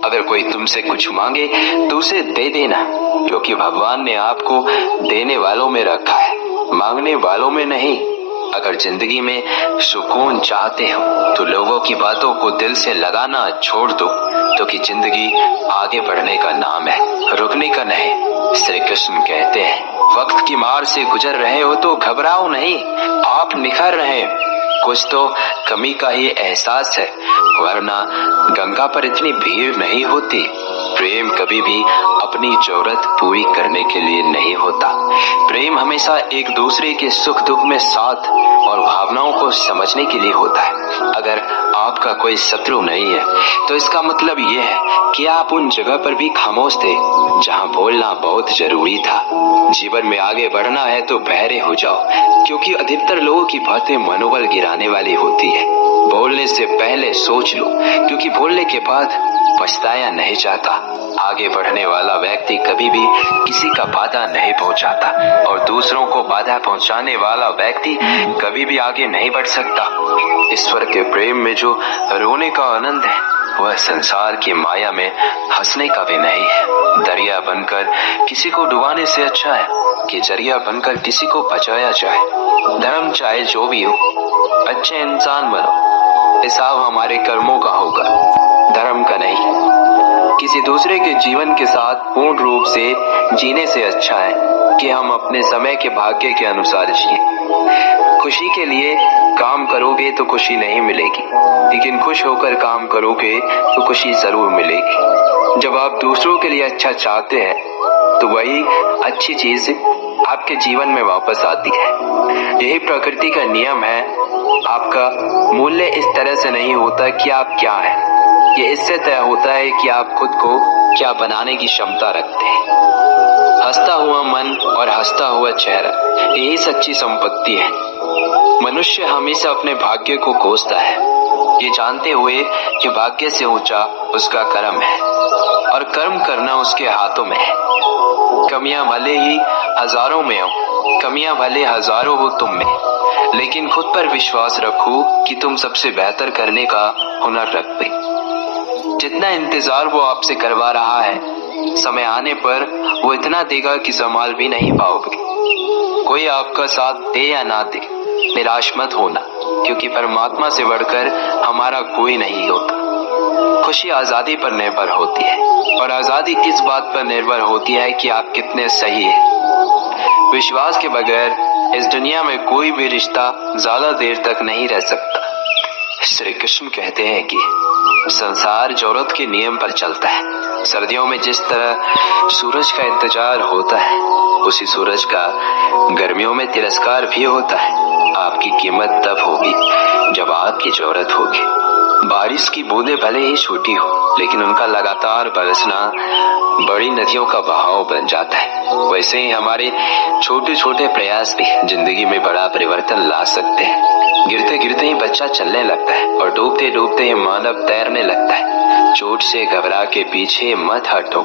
अगर कोई तुमसे कुछ मांगे तो उसे दे देना, क्योंकि भगवान ने आपको देने वालों में रखा है, मांगने वालों में नहीं। अगर जिंदगी में सुकून चाहते हो तो लोगों की बातों को दिल से लगाना छोड़ दो, क्योंकि जिंदगी आगे बढ़ने का नाम है, रुकने का नहीं। श्री कृष्ण कहते हैं, वक्त की मार से गुजर रहे हो तो घबराओ नहीं, आप निखर रहे हो। कुछ तो कमी का ही एहसास है, वरना गंगा पर इतनी भीड़ नहीं होती। प्रेम कभी भी अपनी जरूरत पूरी करने के लिए नहीं होता। प्रेम हमेशा एक दूसरे के सुख दुख में साथ और भावनाओं को समझने के लिए होता है। अगर आपका कोई शत्रु नहीं है तो इसका मतलब ये है कि आप उन जगह पर भी खामोश थे जहां बोलना बहुत जरूरी था। जीवन में आगे बढ़ना है तो बहरे हो जाओ, क्योंकि अधिकतर लोगों की बातें मनोबल गिराने वाली होती है। बोलने से पहले सोच लो, क्योंकि बोलने के बाद पछताया नहीं जाता। आगे बढ़ने वाला व्यक्ति कभी भी किसी का बाधा नहीं पहुंचाता, और दूसरों को बाधा पहुंचाने वाला व्यक्ति कभी भी आगे नहीं बढ़ सकता। ईश्वर के प्रेम में जो रोने का आनंद है वह संसार की माया में हंसने का भी नहीं है। दरिया बनकर किसी को डुबाने से अच्छा है कि जरिया बनकर किसी को बचाया जाए। धर्म चाहे जो भी हो, अच्छे इंसान बनो, हिसाब हमारे कर्मों का होगा, धर्म का नहीं। किसी दूसरे के जीवन के साथ पूर्ण रूप से जीने से अच्छा है कि हम अपने समय के भाग्य के अनुसार जिए। खुशी के लिए काम करोगे तो खुशी नहीं मिलेगी, लेकिन खुश होकर काम करोगे तो खुशी जरूर मिलेगी। जब आप दूसरों के लिए अच्छा चाहते हैं तो वही अच्छी चीज आपके जीवन में वापस आती है। यही प्रकृति का नियम है। आपका मूल्य इस तरह से नहीं होता कि आप क्या हैं, ये इससे तय होता है कि आप खुद को क्या बनाने की क्षमता रखते हैं। हंसता हुआ मन और हंसता हुआ चेहरा, यही सच्ची संपत्ति है। मनुष्य हमेशा अपने भाग्य को कोसता है, ये जानते हुए कि भाग्य से ऊंचा उसका कर्म है और कर्म करना उसके हाथों में है। कमियां भले ही हजारों में हो, कमियां भले हजारों हो तुम में, लेकिन खुद पर विश्वास रखो कि तुम सबसे बेहतर करने का हुनर रखते। जितना इंतजार वो आपसे करवा रहा है, समय आने पर वो इतना देगा कि संभाल भी नहीं पाओगे। कोई आपका साथ दे या ना दे, निराश मत होना, क्योंकि परमात्मा से बढ़कर हमारा कोई नहीं होता। खुशी आजादी पर निर्भर होती है, और आजादी इस बात पर निर्भर होती है कि आप कितने सही हैं। विश्वास के बगैर इस दुनिया में कोई भी रिश्ता ज्यादा देर तक नहीं रह सकता। श्री कृष्ण कहते हैं कि संसार जरूरत के नियम पर चलता है। सर्दियों में जिस तरह सूरज का इंतजार होता है, उसी सूरज का गर्मियों में तिरस्कार भी होता है। आपकी कीमत तब होगी जब आपकी जरूरत होगी। बारिश की बूंदें भले ही छोटी हो, लेकिन उनका लगातार बरसना बड़ी नदियों का बहाव बन जाता है। वैसे ही हमारे छोटे छोटे प्रयास भी जिंदगी में बड़ा परिवर्तन ला सकते हैं। गिरते गिरते ही बच्चा चलने लगता है, और डूबते डूबते ही मानव तैरने लगता है। चोट से घबरा के पीछे मत हटो,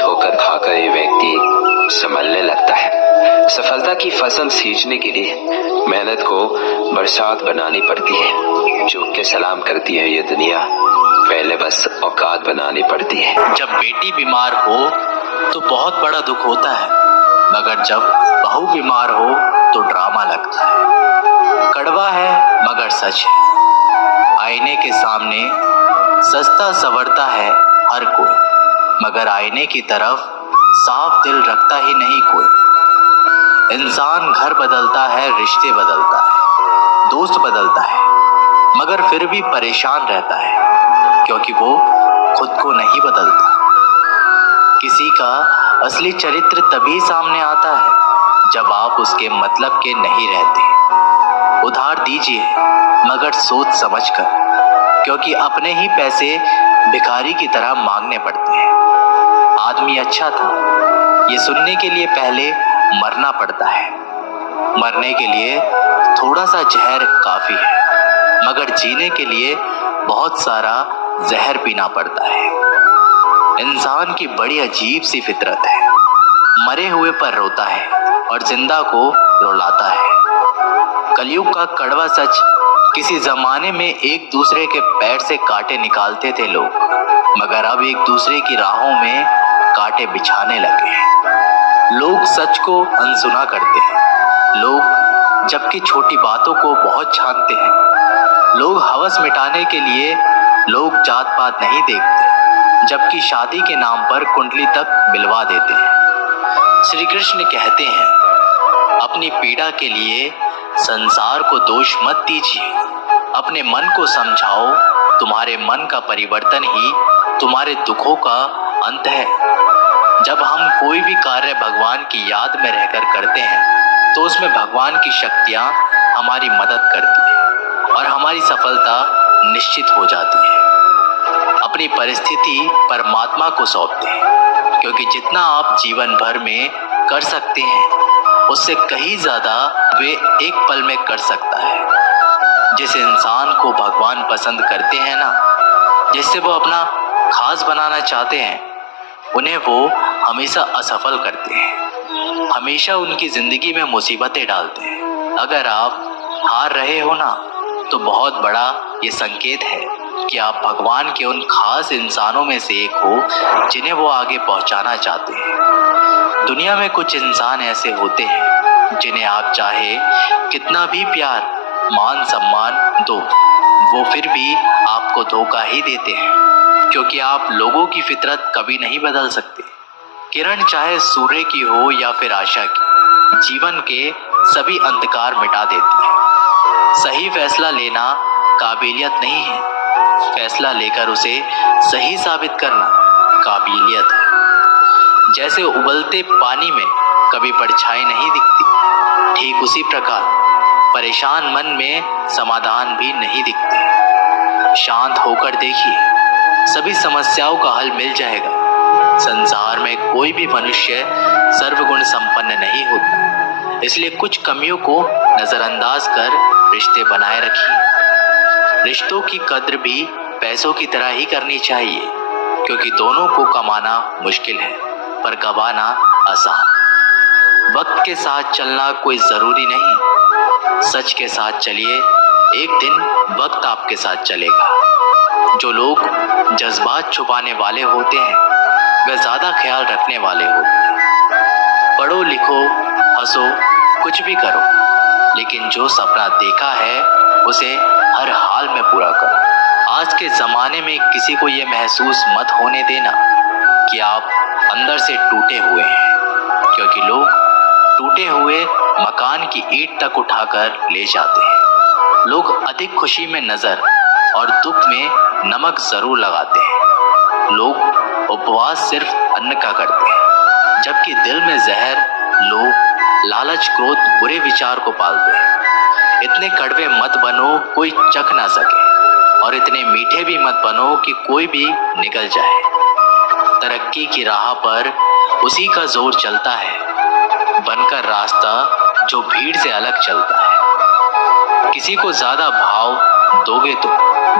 ठोकर खाकर ये व्यक्ति संभलने लगता है। सफलता की फसल सींचने के लिए मेहनत को बरसात बनानी पड़ती है। झुक के सलाम करती है ये दुनिया, पहले बस औकात बनानी पड़ती है। जब बेटी बीमार हो तो बहुत बड़ा दुख होता है, मगर जब बहू बीमार हो तो ड्रामा लगता है। कड़वा है मगर सच है। आईने के सामने सस्ता संवरता है हर कोई, मगर आईने की तरफ साफ दिल रखता ही नहीं कोई। इंसान घर बदलता है, रिश्ते बदलता है, दोस्त बदलता है, मगर फिर भी परेशान रहता है, क्योंकि वो खुद को नहीं बदलता। किसी का असली चरित्र तभी सामने आता है जब आप उसके मतलब के नहीं रहते। उधार दीजिए मगर सोच समझकर, क्योंकि अपने ही पैसे भिखारी की तरह मांगने पड़ते हैं। आदमी अच्छा था, ये सुनने के लिए पहले मरना पड़ता है। मरने के लिए थोड़ा सा जहर काफी है, मगर जीने के लिए बहुत सारा जहर पीना पड़ता है। इंसान की बड़ी अजीब सी फितरत है, मरे हुए पर रोता है और जिंदा को रुलाता है। कलयुग का कड़वा सच, किसी जमाने में एक दूसरे के पैर से कांटे निकालते थे लोग, मगर अब एक दूसरे की राहों में कांटे बिछाने लगे हैं। लोग सच को अनसुना करते हैं। लोग जबकि छोटी बातों को बहुत छानते हैं। लोग हवस मिटाने के लिए लोग जात पात नहीं देखते, जबकि शादी के नाम पर कुंडली तक मिलवा देते हैं। श्री कृष्ण कहते हैं, अपनी पीड़ा के लिए संसार को दोष मत दीजिए, अपने मन को समझाओ। तुम्हारे मन का परिवर्तन ही तुम्हारे दुखों का अंत है। जब हम कोई भी कार्य भगवान की याद में रहकर करते हैं तो उसमें भगवान की शक्तियां हमारी मदद करती हैं और हमारी सफलता निश्चित हो जाती है। अपनी परिस्थिति परमात्मा को सौंपते हैं, क्योंकि जितना आप जीवन भर में कर सकते हैं उससे कहीं ज्यादा वे एक पल में कर सकता है। जिस इंसान को भगवान पसंद करते हैं ना, जिससे वो अपना खास बनाना चाहते हैं, उन्हें वो हमेशा असफल करते हैं, हमेशा उनकी जिंदगी में मुसीबतें डालते हैं। अगर आप हार रहे हो ना, तो बहुत बड़ा ये संकेत है कि आप भगवान के उन खास इंसानों में से एक हो जिन्हें वो आगे पहुंचाना चाहते हैं। दुनिया में कुछ इंसान ऐसे होते हैं जिन्हें आप चाहे कितना भी प्यार मान सम्मान दो, वो फिर भी आपको धोखा ही देते हैं, क्योंकि आप लोगों की फितरत कभी नहीं बदल सकते। किरण चाहे सूर्य की हो या फिर आशा की, जीवन के सभी अंधकार मिटा देती है। सही फैसला लेना काबिलियत नहीं है, फैसला लेकर उसे सही साबित करना काबिलियत है। जैसे उबलते पानी में कभी परछाई नहीं दिखती, ठीक उसी प्रकार परेशान मन में समाधान भी नहीं दिखते। शांत होकर देखिए, सभी समस्याओं का हल मिल जाएगा। संसार में कोई भी मनुष्य सर्वगुण संपन्न नहीं होता, इसलिए कुछ कमियों को नजरअंदाज कर रिश्ते बनाए रखिए। रिश्तों की कद्र भी पैसों की तरह ही करनी चाहिए, क्योंकि दोनों को कमाना मुश्किल है पर गवाना आसान। वक्त के साथ चलना कोई जरूरी नहीं, सच के साथ चलिए, एक दिन वक्त आपके साथ चलेगा। जो लोग जज्बात छुपाने वाले होते हैं वे ज्यादा ख्याल रखने वाले होते हैं। पढ़ो लिखो हंसो कुछ भी करो, लेकिन जो सपना देखा है उसे हर हाल में पूरा करो। आज के जमाने में किसी को ये महसूस मत होने देना कि आप अंदर से टूटे हुए हैं, क्योंकि लोग टूटे हुए मकान की ईंट तक उठाकर ले जाते हैं। लोग अधिक खुशी में नजर और दुख में नमक जरूर लगाते हैं। लोग उपवास सिर्फ अन्न का करते हैं, जबकि दिल में जहर, लोभ, लालच, क्रोध, बुरे विचार को पालते हैं। इतने कड़वे मत बनो कोई चख ना सके, और इतने मीठे भी मत बनो कि कोई भी निगल जाए। तरक्की की राह पर उसी का जोर चलता है, बनकर रास्ता जो भीड़ से अलग चलता है। किसी को ज्यादा भाव दोगे तो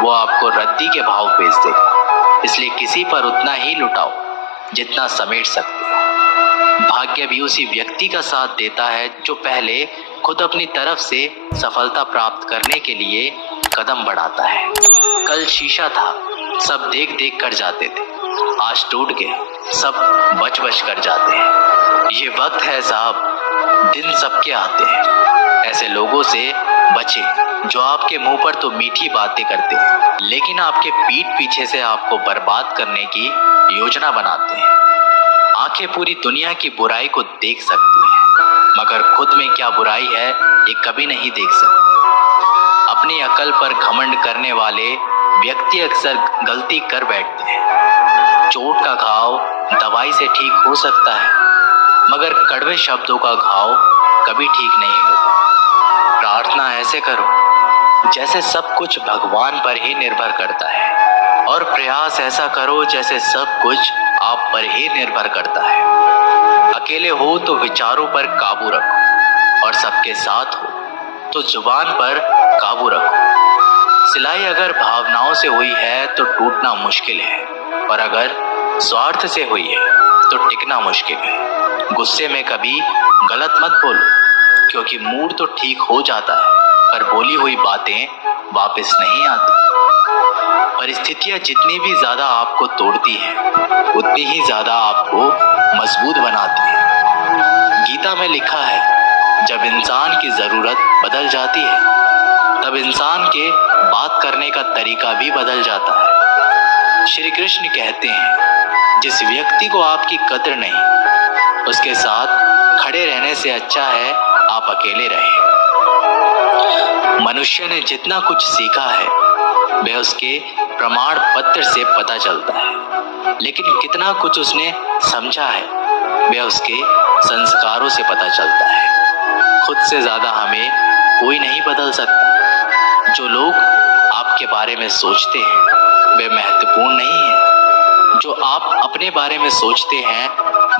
वो आपको रद्दी के भाव बेच देगा, इसलिए किसी पर उतना ही लुटाओ जितना समेट सकते हो। भाग्य भी उसी व्यक्ति का साथ देता है जो पहले खुद अपनी तरफ से सफलता प्राप्त करने के लिए कदम बढ़ाता है। कल शीशा था, सब देख देख कर जाते थे, आज टूट गए, सब बच बच कर जाते हैं। ये वक्त है साहब, दिन सबके आते हैं। ऐसे लोगों से बचे जो आपके मुंह पर तो मीठी बातें करते हैं, लेकिन आपके पीठ पीछे से आपको बर्बाद करने की योजना बनाते हैं। आंखें पूरी दुनिया की बुराई को देख सकती हैं, मगर खुद में क्या बुराई है ये कभी नहीं देख सकती। अपनी अकल पर घमंड करने वाले व्यक्ति अक्सर गलती कर बैठते हैं। चोट का घाव दवाई से ठीक हो सकता है, मगर कड़वे शब्दों का घाव कभी ठीक नहीं होता। प्रार्थना ऐसे करो जैसे सब कुछ भगवान पर ही निर्भर करता है, और प्रयास ऐसा करो जैसे सब कुछ आप पर ही निर्भर करता है। अकेले हो तो विचारों पर काबू रखो, और सबके साथ हो तो जुबान पर काबू रखो। सिलाई अगर भावनाओं से हुई है तो टूटना मुश्किल है, और अगर स्वार्थ से हुई है तो टिकना मुश्किल है। गुस्से में कभी गलत मत बोलो, क्योंकि मूड तो ठीक हो जाता है पर बोली हुई बातें वापस नहीं आती। परिस्थितियां जितनी भी ज्यादा आपको तोड़ती हैं, उतनी ही ज्यादा आपको मजबूत बनाती है। गीता में लिखा है, जब इंसान की जरूरत बदल जाती है, तब इंसान के बात करने का तरीका भी बदल जाता है। श्री कृष्ण कहते हैं, जिस व्यक्ति को आपकी कद्र नहीं, उसके साथ खड़े रहने से अच्छा है आप अकेले रहें। मनुष्य ने जितना कुछ सीखा है वह उसके प्रमाण पत्र से पता चलता है, लेकिन कितना कुछ उसने समझा है वह उसके संस्कारों से पता चलता है। खुद से ज्यादा हमें कोई नहीं बदल सकता। जो लोग आपके बारे में सोचते हैं वे महत्वपूर्ण नहीं है, जो आप अपने बारे में सोचते हैं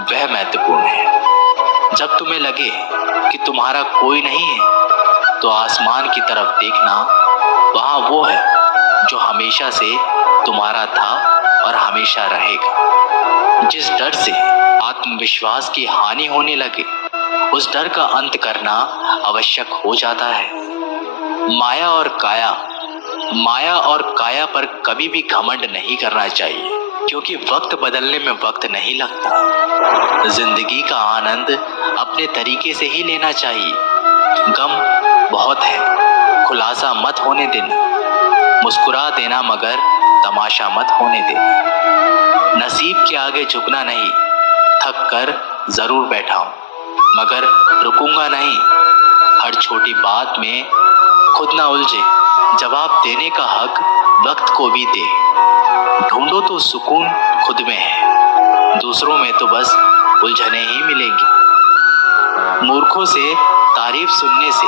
वह महत्वपूर्ण है। जब तुम्हें लगे कि तुम्हारा कोई नहीं है तो आसमान की तरफ देखना, वहां वो है जो हमेशा से तुम्हारा था और हमेशा रहेगा। जिस डर से आत्मविश्वास की हानि होने लगे, उस डर का अंत करना आवश्यक हो जाता है। माया और काया पर कभी भी घमंड नहीं करना चाहिए, क्योंकि वक्त बदलने में वक्त नहीं लगता। जिंदगी का आनंद अपने तरीके से ही लेना चाहिए। गम बहुत है, खुलासा मत होने देना। मुस्कुरा देना मगर तमाशा मत होने देना। नसीब के आगे झुकना नहीं, थक कर जरूर बैठा हूं मगर रुकूंगा नहीं। हर छोटी बात में खुद ना उलझे, जवाब देने का हक वक्त को भी दे। ढूंढो तो सुकून खुद में है, दूसरों में तो बस उलझने ही मिलेंगी। मूर्खों से तारीफ सुनने से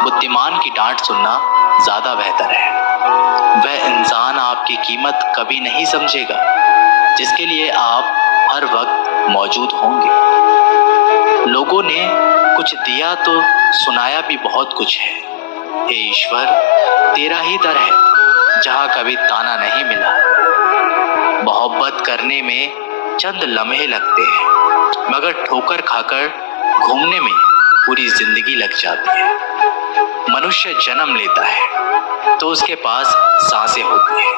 बुद्धिमान की डांट सुनना ज्यादा बेहतर है। वह इंसान आपकी कीमत कभी नहीं समझेगा जिसके लिए आप हर वक्त मौजूद होंगे। लोगों ने कुछ दिया तो सुनाया भी बहुत कुछ है। हे ईश्वर, तेरा ही दर है जहां कभी ताना नहीं मिला। मोहब्बत करने में चंद लम्हे लगते हैं, मगर ठोकर खाकर घूमने में पूरी जिंदगी लग जाती है। मनुष्य जन्म लेता है तो उसके पास सांसें होती है,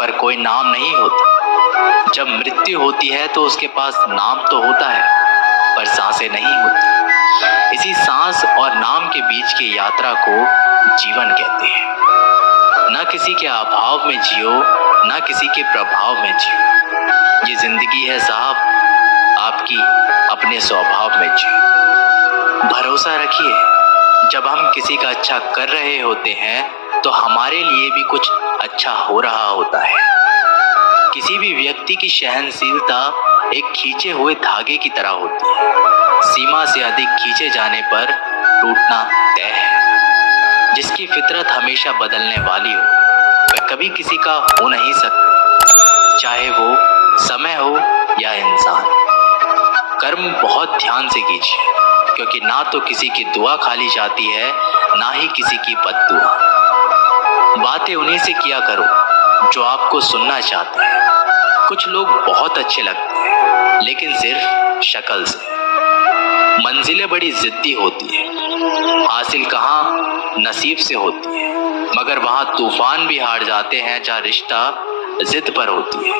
पर कोई नाम नहीं होता। जब मृत्यु होती है तो उसके पास नाम तो होता है, पर सांसें नहीं होती। इसी सांस और नाम के बीच की यात्रा को जीवन कहते हैं। न किसी के अभाव में जियो, न किसी के प्रभाव में जियो। ये जिंदगी है साहब, आपकी अपने स्वभाव में जियो। भरोसा रखिए, जब हम किसी का अच्छा कर रहे होते हैं तो हमारे लिए भी कुछ अच्छा हो रहा होता है। किसी भी व्यक्ति की सहनशीलता एक खींचे हुए धागे की तरह होती है। सीमा से अधिक खींचे जाने पर टूटना तय है। जिसकी फितरत हमेशा बदलने वाली हो वह कभी किसी का हो नहीं सकता, चाहे वो समय हो या इंसान। कर्म बहुत ध्यान से कीजिए, क्योंकि ना तो किसी की दुआ खाली जाती है, ना ही किसी की बद्दुआ। बातें उन्हीं से किया करो जो आपको सुनना चाहते हैं। कुछ लोग बहुत अच्छे लगते हैं, लेकिन सिर्फ शक्ल से। मंजिलें बड़ी जिद्दी होती है, हासिल कहाँ नसीब से होती है, मगर वहां तूफान भी हार जाते हैं जहाँ रिश्ता जिद पर होती है।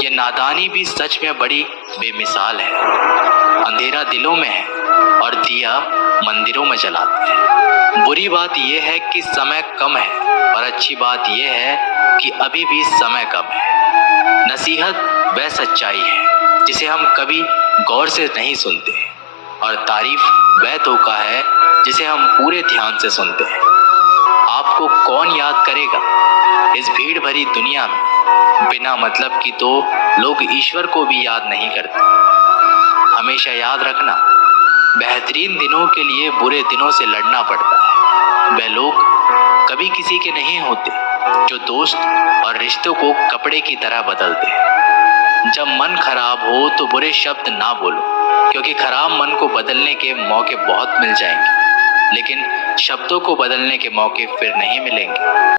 ये नादानी भी सच में बड़ी बेमिसाल है। अंधेरा दिलों में है और दिया मंदिरों में जलाते हैं। बुरी बात यह है कि समय कम है, और अच्छी बात यह है कि अभी भी समय कम है। नसीहत वह सच्चाई है जिसे हम कभी गौर से नहीं सुनते, और तारीफ वह धोखा है जिसे हम पूरे ध्यान से सुनते हैं। आपको कौन याद करेगा इस भीड़ भरी दुनिया में? बिना मतलब की तो लोग ईश्वर को भी याद नहीं करते। हमेशा याद रखना, बेहतरीन दिनों के लिए बुरे दिनों से लड़ना पड़ता है। वह लोग कभी किसी के नहीं होते जो दोस्त और रिश्तों को कपड़े की तरह बदलते हैं। जब मन खराब हो तो बुरे शब्द ना बोलो, क्योंकि खराब मन को बदलने के मौके बहुत मिल जाएंगे, लेकिन शब्दों को बदलने के मौके फिर नहीं मिलेंगे।